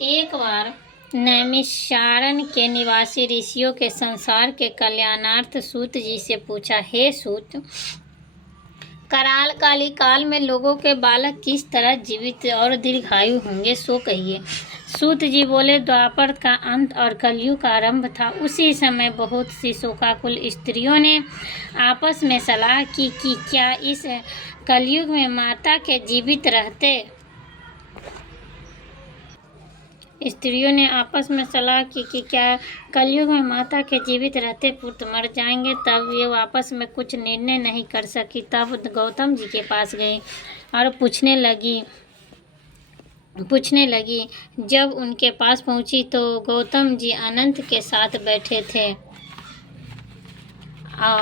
एक बार नैमिषारण्य के निवासी ऋषियों के संसार के कल्याणार्थ सूत जी से पूछा, हे सूत, कराल काली काल में लोगों के बालक किस तरह जीवित और दीर्घायु होंगे, सो कहिए। सूत जी बोले, द्वापर का अंत और कलयुग का आरंभ था। उसी समय बहुत सी शोकाकुल स्त्रियों ने आपस में सलाह की कि क्या इस कलयुग में माता के जीवित रहते स्त्रियों ने आपस में सलाह की कि क्या कलयुग में माता के जीवित रहते पुत्र मर जाएंगे। तब ये आपस में कुछ निर्णय नहीं कर सकी। तब गौतम जी के पास गई और पूछने लगी। जब उनके पास पहुंची तो गौतम जी अनंत के साथ बैठे थे।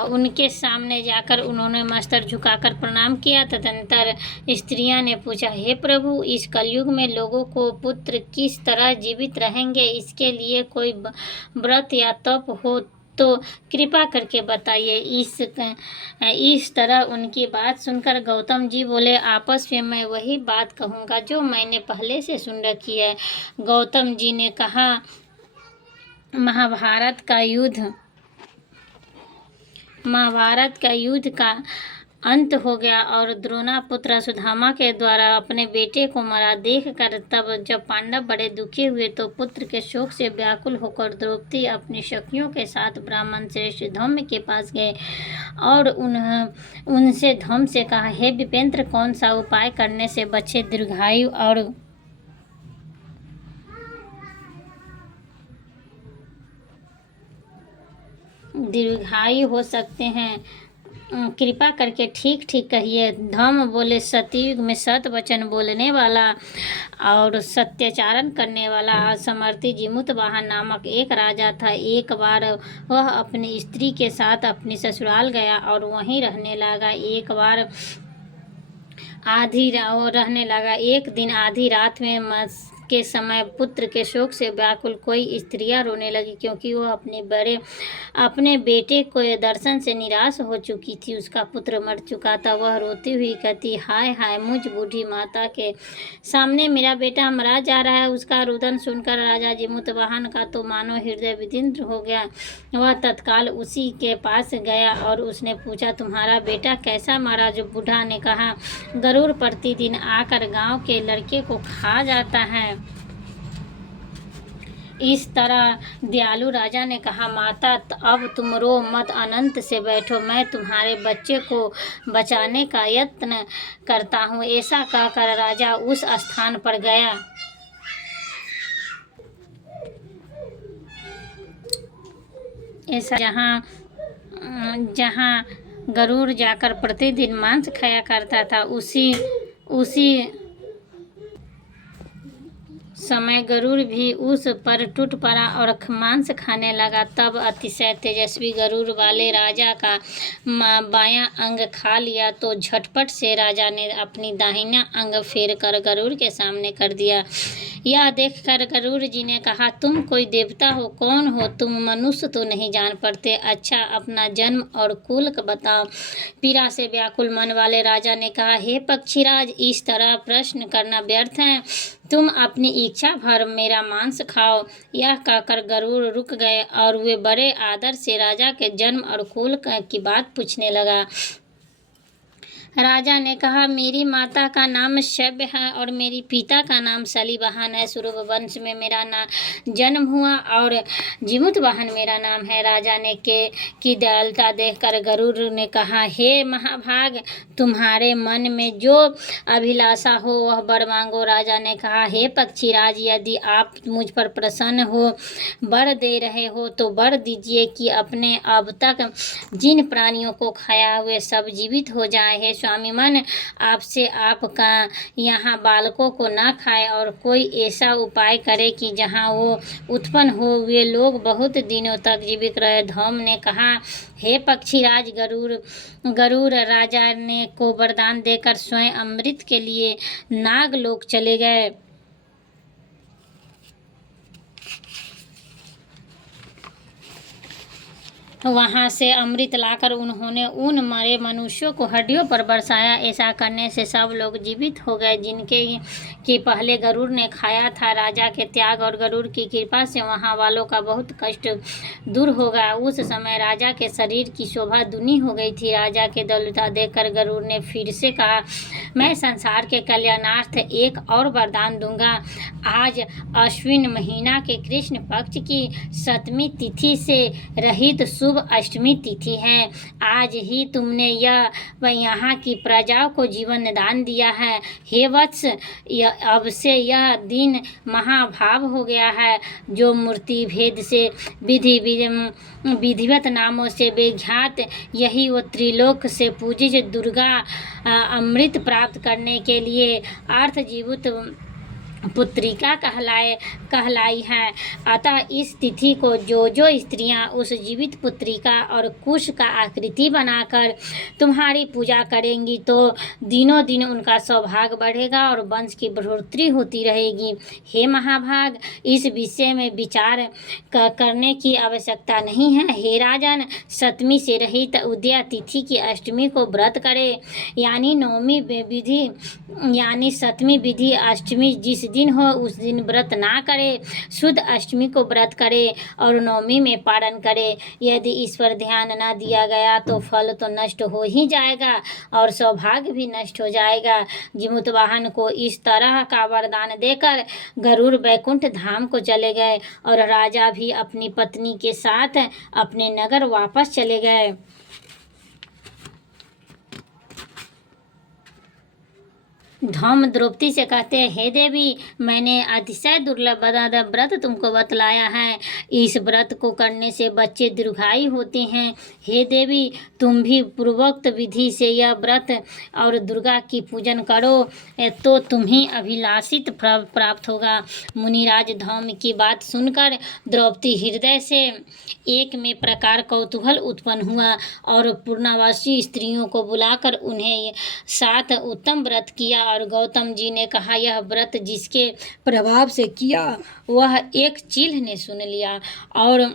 उनके सामने जाकर उन्होंने मस्तक झुकाकर प्रणाम किया। तदंतर स्त्रियां ने पूछा, हे प्रभु, इस कलयुग में लोगों को पुत्र किस तरह जीवित रहेंगे? इसके लिए कोई व्रत या तप हो तो कृपा करके बताइए। इस तरह उनकी बात सुनकर गौतम जी बोले, आपस में मैं वही बात कहूँगा जो मैंने पहले से सुन रखी है। गौतम जी ने कहा, महाभारत का युद्ध का अंत हो गया और द्रोणापुत्र सुदामा के द्वारा अपने बेटे को मरा देखकर तब जब पांडव बड़े दुखी हुए तो पुत्र के शोक से व्याकुल होकर द्रौपदी अपनी सखियों के साथ ब्राह्मण श्रेष्ठ धौम्य के पास गए और उनसे धौम्य से कहा, हे विपेंद्र, कौन सा उपाय करने से बच्चे दीर्घायु और दीर्घायु हो सकते हैं? कृपा करके ठीक ठीक कहिए। धम्म बोले, सतयुग में सत वचन बोलने वाला और सत्याचरण करने वाला समर्थी जिमुतवाहन नामक एक राजा था। एक बार वह अपनी स्त्री के साथ अपनी ससुराल गया और वहीं रहने लगा। एक दिन आधी रात में के समय पुत्र के शोक से व्याकुल कोई स्त्रियां रोने लगी, क्योंकि वह अपने बेटे को दर्शन से निराश हो चुकी थी। उसका पुत्र मर चुका था। वह रोती हुई कहती, हाय हाय, मुझ बूढ़ी माता के सामने मेरा बेटा मरा जा रहा है। उसका रुदन सुनकर राजा जिमुतवाहन का तो मानो हृदय विदीर्ण हो गया। वह तत्काल उसी के पास गया और उसने पूछा, तुम्हारा बेटा कैसा मरा? जो बूढ़ा ने कहा, गरुड़ प्रतिदिन आकर गांव के लड़के को खा जाता है। इस तरह दयालु राजा ने कहा, माता, अब तुम रो मत, अनंत से बैठो, मैं तुम्हारे बच्चे को बचाने का यत्न करता हूँ। ऐसा कहकर राजा उस स्थान पर गया जहाँ गरुड़ जाकर प्रतिदिन मांस खाया करता था। उसी समय गरुड़ भी उस पर टूट पड़ा और मांस खाने लगा। तब अतिशय तेजस्वी गरुड़ वाले राजा का बायां अंग खा लिया तो झटपट से राजा ने अपनी दाहिना अंग फेर कर गरुड़ के सामने कर दिया। यह देखकर गरुड़ जी ने कहा, तुम कोई देवता हो? कौन हो तुम? मनुष्य तो नहीं जान पड़ते। अच्छा, अपना जन्म और कुल बताओ। पीड़ा से व्याकुल मन वाले राजा ने कहा, हे पक्षीराज, इस तरह प्रश्न करना व्यर्थ है। तुम अपनी इच्छा भर मेरा मांस खाओ। यह कहकर गरुड़ रुक गए और वे बड़े आदर से राजा के जन्म और कुल की बात पूछने लगा। राजा ने कहा, मेरी माता का नाम शब्य है और मेरी पिता का नाम सलीवाहन है। सूर्य वंश में मेरा जन्म हुआ और जिमुतवाहन मेरा नाम है। राजा ने की दयालुता देखकर गरुड़ ने कहा, हे महाभाग, तुम्हारे मन में जो अभिलाषा हो वह वर मांगो। राजा ने कहा, हे पक्षीराज, यदि आप मुझ पर प्रसन्न हो, वर दे रहे हो तो वर दीजिए कि अपने अब तक जिन प्राणियों को खाया हुए सब जीवित हो जाए। हे स्वामी मन, आपसे आपका यहाँ बालकों को न खाए और कोई ऐसा उपाय करे कि जहाँ वो उत्पन्न हो वे लोग बहुत दिनों तक जीवित रहे। धौम्य ने कहा, हे पक्षीराज, गरुड़ राजा ने को वरदान देकर स्वयं अमृत के लिए नागलोक चले गए। वहाँ से अमृत लाकर उन्होंने उन मरे मनुष्यों को हड्डियों पर बरसाया। ऐसा करने से सब लोग जीवित हो गए जिनके कि पहले गरुड़ ने खाया था। राजा के त्याग और गरुड़ की कृपा से वहाँ वालों का बहुत कष्ट दूर हो गया। उस समय राजा के शरीर की शोभा दुनी हो गई थी। राजा के दौलता देखकर गरुड़ ने फिर से कहा, मैं संसार के कल्याणार्थ एक और वरदान दूंगा। आज अश्विन महीना के कृष्ण पक्ष की 7वीं तिथि से रहित शुभ अष्टमी तिथि है। आज ही तुमने यहाँ की प्रजाओं को जीवन दान दिया है। हे वत्स, अब से यह दिन महाभाव हो गया है। जो मूर्ति भेद से विधिवत नामों से विख्यात, यही वो त्रिलोक से पूजित दुर्गा अमृत प्राप्त करने के लिए अर्थजीवित पुत्रिका कहलाई है। अतः इस तिथि को जो स्त्रियां उस जीवित पुत्रिका और कुश का आकृति बनाकर तुम्हारी पूजा करेंगी तो दिनों दिन उनका सौभाग्य बढ़ेगा और वंश की बढ़ोतरी होती रहेगी। हे महाभाग, इस विषय में विचार करने की आवश्यकता नहीं है। हे राजन, 7वीं से रहित उदया तिथि की अष्टमी को व्रत करे, यानी 9वीं विधि यानी 7वीं विधि अष्टमी जिस दिन हो उस दिन व्रत ना करे। शुद्ध अष्टमी को व्रत करे और 9वीं में पारण करे। यदि इस पर ध्यान न दिया गया तो फल तो नष्ट हो ही जाएगा और सौभाग्य भी नष्ट हो जाएगा। जिमुतवाहन को इस तरह का वरदान देकर गरुड़ वैकुंठ धाम को चले गए और राजा भी अपनी पत्नी के साथ अपने नगर वापस चले गए। धौम द्रौपदी से कहते हैं, हे देवी, मैंने अतिशय दुर्लभ व्रत तुमको बतलाया है। इस व्रत को करने से बच्चे दीर्घायु होते हैं। हे देवी, तुम भी पूर्वोक्त विधि से यह व्रत और दुर्गा की पूजन करो तो तुम्हें अभिलाषित प्राप्त होगा। मुनिराज धौम की बात सुनकर द्रौपदी हृदय से एक में प्रकार कौतूहल उत्पन्न हुआ और पूर्णवासी स्त्रियों को बुलाकर उन्हें साथ उत्तम व्रत किया। और गौतम जी ने कहा, यह व्रत जिसके प्रभाव से किया वह एक चील ने सुन लिया और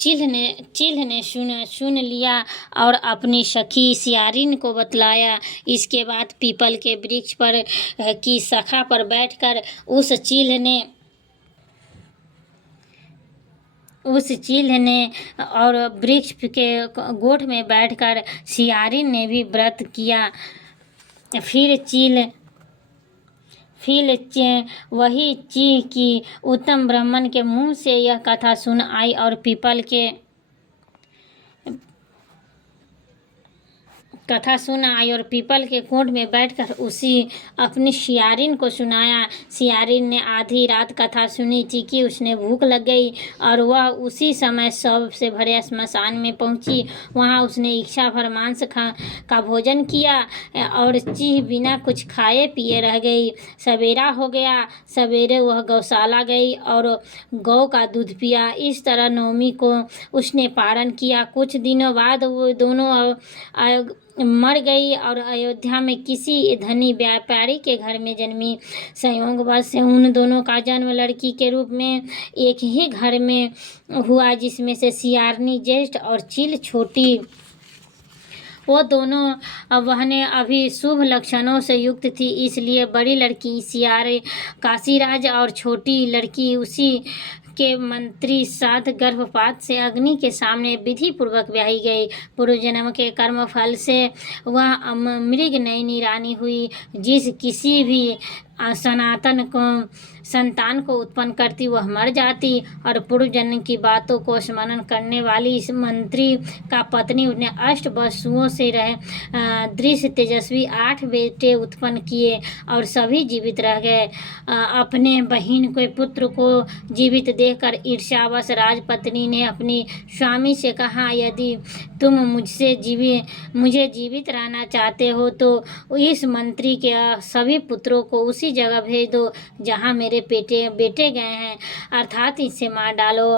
चील ने सुन लिया और अपनी सखी सियारिन को बतलाया। इसके बाद पीपल के वृक्ष पर की शाखा पर बैठकर उस चील ने और वृक्ष के गोठ में बैठकर सियारिन ने भी व्रत किया। फिर वही चीह की उत्तम ब्राह्मण के मुंह से यह कथा सुन आई और पीपल के कोट में बैठकर उसी अपनी सियारिन को सुनाया। सियारिन ने आधी रात कथा सुनी थी कि उसने भूख लग गई और वह उसी समय सबसे भरे स्मशान में पहुंची। वहां उसने इच्छा भर मांस का भोजन किया और चीह बिना कुछ खाए पिए रह गई। सवेरा हो गया। सवेरे वह गौशाला गई और गौ का दूध पिया। इस तरह 9वीं को उसने पारण किया। कुछ दिनों बाद वो दोनों मर गई और अयोध्या में किसी धनी व्यापारी के घर में जन्मी। संयोगवश से उन दोनों का जन्म लड़की के रूप में एक ही घर में हुआ, जिसमें से सियारनी ज्येष्ठ और चील छोटी। वो दोनों बहनें अभी शुभ लक्षणों से युक्त थी, इसलिए बड़ी लड़की सियार काशीराज और छोटी लड़की उसी के मंत्री साथ गर्भपात से अग्नि के सामने विधि पूर्वक ब्याही गई। पूर्व जन्म के कर्म फल से वह मृग नयनी रानी हुई, जिस किसी भी सनातन संतान को उत्पन्न करती वह मर जाती और पूर्व जन्म की बातों को स्मरण करने वाली इस मंत्री का पत्नी उसने 8 वसुओं से दृश्य तेजस्वी 8 बेटे उत्पन्न किए और सभी जीवित रह गए। अपने बहन के पुत्र को जीवित देखकर ईर्ष्यावश राजपत्नी ने अपनी स्वामी से कहा, यदि तुम मुझे जीवित रहना चाहते हो तो इस मंत्री के सभी पुत्रों को उसी जगह भेज दो जहाँ मेरे बेटे गए हैं, अर्थात इसे मार डालो।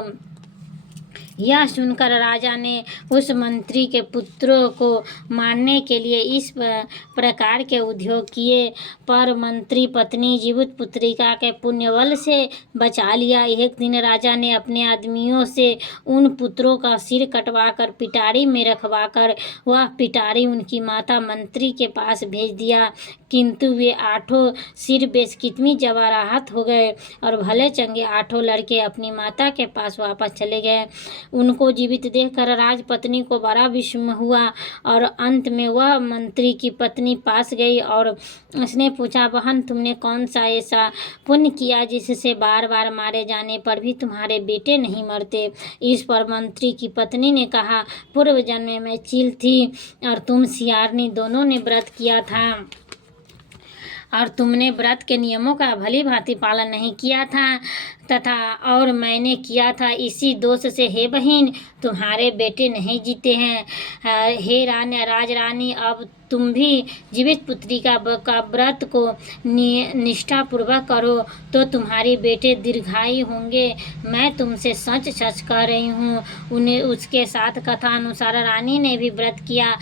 यह सुनकर राजा ने उस मंत्री के पुत्रों को मारने के लिए इस प्रकार के उद्योग किए, पर मंत्री पत्नी जीवित पुत्रिका के पुण्यबल से बचा लिया। एक दिन राजा ने अपने आदमियों से उन पुत्रों का सिर कटवाकर पिटारी में रखवाकर वह पिटारी उनकी माता मंत्री के पास भेज दिया, किंतु वे 8 सिर बेशकीमती जवाहरात हो गए और भले चंगे 8 लड़के अपनी माता के पास वापस चले गए। उनको जीवित देखकर राजपत्नी को बड़ा विस्मय हुआ और अंत में वह मंत्री की पत्नी पास गई और उसने पूछा, बहन, तुमने कौन सा ऐसा पुण्य किया जिससे बार बार मारे जाने पर भी तुम्हारे बेटे नहीं मरते? इस पर मंत्री की पत्नी ने कहा, पूर्व जन्म में चील थी और तुम सियारनी, दोनों ने व्रत किया था और तुमने व्रत के नियमों का भली भांति पालन नहीं किया था तथा और मैंने किया था। इसी दोष से हे बहन, तुम्हारे बेटे नहीं जीते हैं। हे राजरानी, अब तुम भी जीवित पुत्रिका का व्रत को निष्ठापूर्वक करो तो तुम्हारे बेटे दीर्घायु होंगे। मैं तुमसे सच सच कह रही हूँ। उन्हें उसके साथ कथा अनुसार रानी ने भी व्रत किया,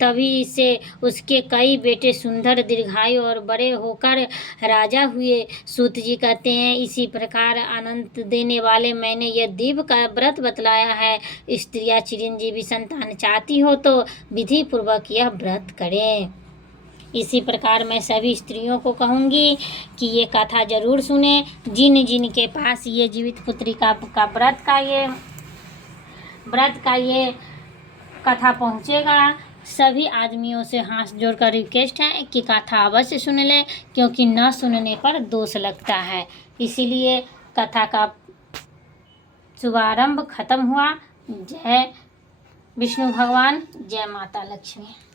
तभी से उसके कई बेटे सुंदर, दीर्घायु और बड़े होकर राजा हुए। सूत जी कहते हैं, इसी प्रकार आनंद देने वाले मैंने यह दिव्य का व्रत बतलाया है। स्त्रियां चिरंजीवी संतान चाहती हो तो विधि पूर्वक यह व्रत करें। इसी प्रकार मैं सभी स्त्रियों को कहूँगी कि ये कथा जरूर सुने। जिन जिन के पास ये जीवित पुत्रिका का व्रत का ये कथा पहुँचेगा, सभी आदमियों से हाथ जोड़कर रिक्वेस्ट है कि कथा अवश्य सुन ले, क्योंकि न सुनने पर दोष लगता है। इसीलिए कथा का शुभारंभ खत्म हुआ। जय विष्णु भगवान, जय माता लक्ष्मी।